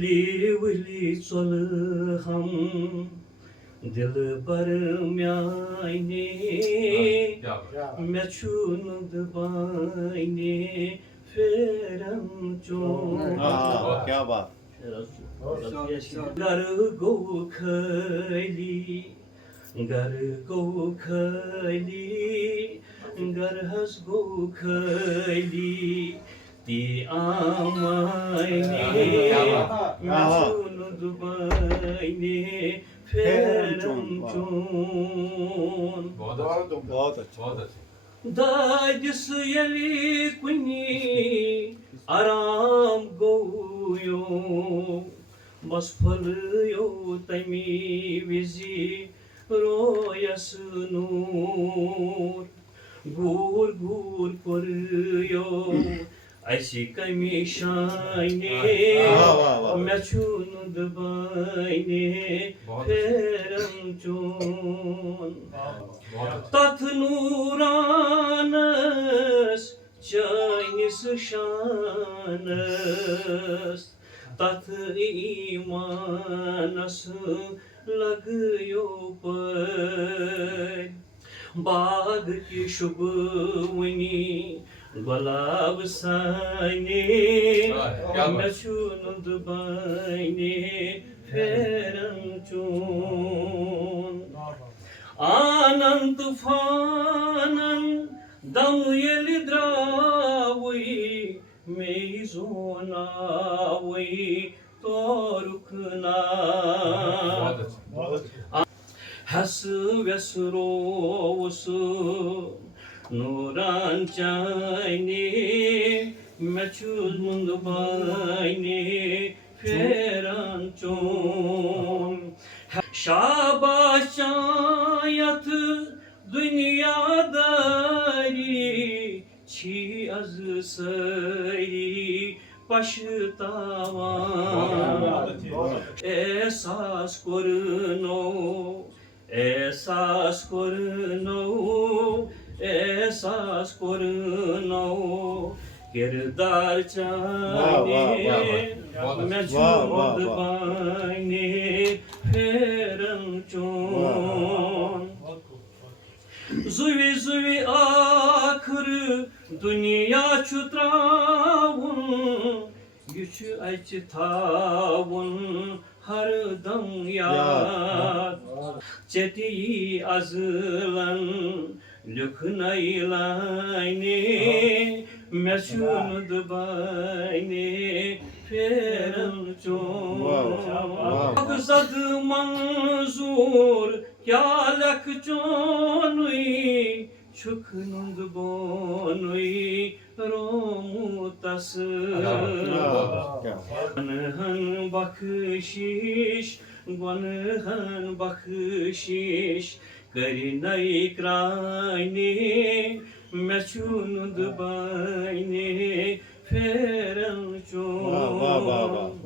वली वली चल हम दिल बर म्याने मेचुन दबाने फेरम चोन क्या बात गर गो खली गर गो खली गर हस गो खली ती आमायने मेचुन दबाने फेरम चोन बहुत अच्छा दादिस यली कुनी आराम गोयो बस फलयो तमी विजी रोयस नूर गूर गूर करयो ऐसी कमी शाइने मेचुन दबाइने फेरम चोन तथ नूरानस चाइनिस शानस तथ ईमानस लगयो पर बाग की शुभवनी गुलाब साने मेचुन दबाइने फेरम चोन आनंद फानन दम यलि द्रावई मेजोनावई तोरुकना हस व्यसरोस नूरान चाइने मेचुन दबाइने फेरम चोन शाबाश चायत दुनियादारी छी अज सरी पछतावान एहसास करनो एहसास करनो एहसास करनो किरदार चाइने मेचुन दबाइने फेरम चोन जुवी जुवी आखर दुनिया छु त्रावुन यह छु अचि थावुन हर दम याद चेती अजलन लिखनई लाइने मेचुन दबाइने फेरम चोन मकसद मंजूर क्या लख चोनुई छुक नुंद बोनुई रोमु तस गनहन बख्शीश गनहन बख्शीश करिनई क्राइने मेचुन दबाइने फेरम चोन